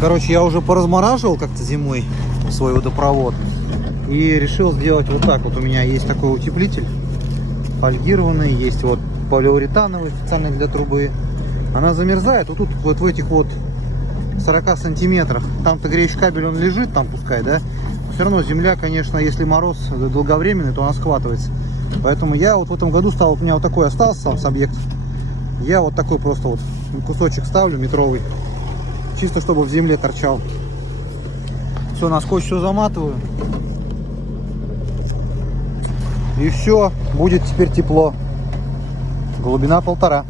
Короче, я уже поразмораживал как-то зимой свой водопровод. И решил сделать вот так. Вот у меня есть такой утеплитель фольгированный, есть вот полиуретановый специально для трубы. Она замерзает вот тут, вот в этих вот 40 сантиметрах. Там-то греющий кабель, он лежит там, пускай, да. Но все равно земля, конечно, если мороз долговременный, то она схватывается. Поэтому я вот в этом году стал, вот у меня вот такой остался сам с объект. Я вот такой просто вот кусочек ставлю метровый, чисто чтобы в земле торчал. Все, на скотч все заматываю. И все, будет теперь тепло. Глубина 1,5.